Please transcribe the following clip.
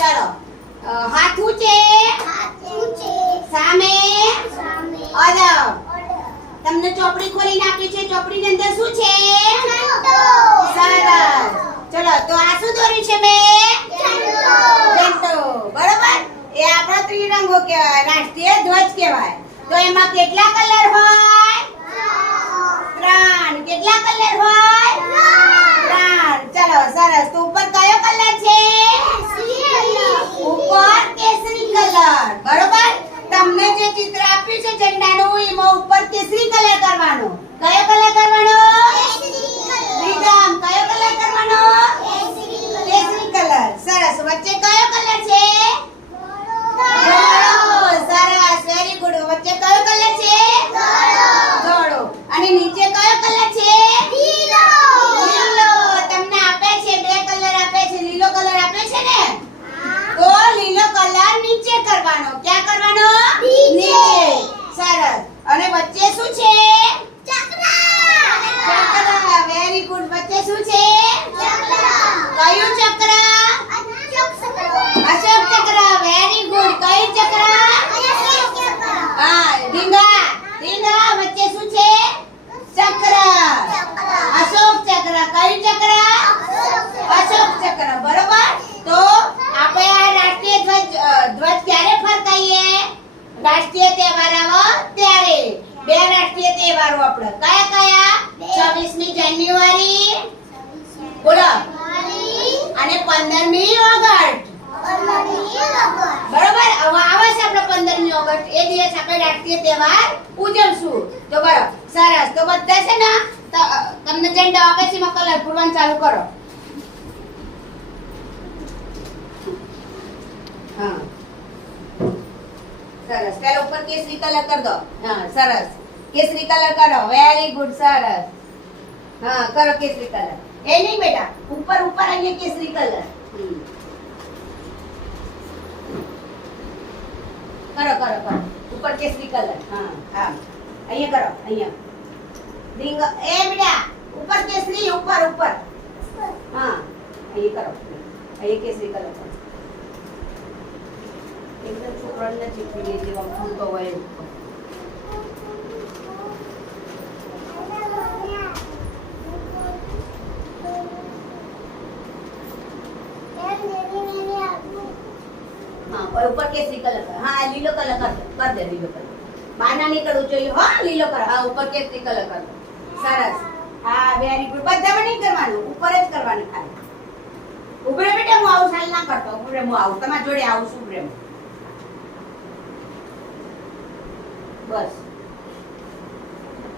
ચાલો. હાથ ઊંચે. સામે. અદબ તમને ચોપડી ખોલીને આપી છે. ચોપડીની અંદર શું છે? સરસ. ચલો, તો આ શું દોર્યું છે મેં ઘંટો. બરોબર? એ આપણો ત્રિરંગો કહેવાય. રાષ્ટ્રીય ધ્વજ કહેવાય. તો એમાં કેટલા કલર હોય ત્રણ કેટલા કલર હોય ત્રણ ચલો સરસ તો ઉપર કયો કલર છે ઉપર કેસરી કલર બરોબર તમને જે ચિત્ર આપ્યું છે ઝંડાનું એમાં ઉપર કેસરી કલર કરવાનો. કયો કલર કરવાનો? રીધમ. કયો કલર કરવાનો? કેસરી કલર. સરસ. વચ્ચે કયો કલર છે? સરસ. વેરી ગુડ વચ્ચે કયો કલર છે? ધોળો અને નીચે કયો કલર છે? લીલો. તમને આપે છે? બે કલર આપે છે. લીલો કલર આપે છે ને? તો લીલો કલર નીચે કરવાનો નીચે સરસ અને વચ્ચે શું છે ચક્ર વેરી વચ્ચે શું છે? કયું ચક્ર? અશોક ચક્ર. વેરી ગુડ કયું ચક્ર? હા ઢીંગા ઢીંગા વચ્ચે શું છે? ચક્ર. અશોક ચક્ર. કયું ચક્ર? અશોક ચક્ર. બરોબર? તો આપણે આ રાષ્ટ્રીય ધ્વજ ધ્વજ ક્યારે ફરકાઈએ? રાષ્ટ્રીય તહેવાર આવે ત્યારે. બે રાષ્ટ્રીય તહેવારો આપણે. કયા કયા? 26મી જાન્યુઆરી. બોલો. અને 15મી ઓગસ્ટ. બરોબર? આવે છે આપણે 15મી ઓગસ્ટ. એ દિવસ આપણે રાષ્ટ્રીય તહેવાર ઉજવશું. તો બરો સરસ. તો બધા છે ને તમને છે એમાં કલર પૂરવાનું ચાલુ કરો. હા. સરસ. પેલા ઉપર કેસરી કલર કરી દો. હા, સરસ. કેસરી કલર કરો. વેરી ગુડ સરસ. હા, કરો કેસરી કલર. એ નહીં બેટા, ઉપર ઉપર અહીંયા કેસરી કલર. કરો કરો કરો. ઉપર કેસરી કલર. હા હા. અહીંયા કરો, અહીંયા. રીંગ, એ બેટા, ઉપર કેસરી, ઉપર ઉપર. હા, અહીંયા કરો. અહીંયા કેસરી કલર કરો. એકદમ છોકરાને દે જેવા ફૂલતો હોય એવું. હા પર ઉપર કેસરી કલર કર હા લીલો કલર કર દે કર દે લીલો કલર બહાર ના નીકળવું જોઈએ હો લીલો કલર હા ઉપર કેસરી કલર કર દો સરસ હા વેરી ગુડ બધામાં નહીં કરવાનું ઉપર જ કરવાનું ખાલી ઉભરે બેટા હું આવું સાલ ના કરતો ઉભરે હું આવું તમારી જોડે આવું છું ઉભરે બસ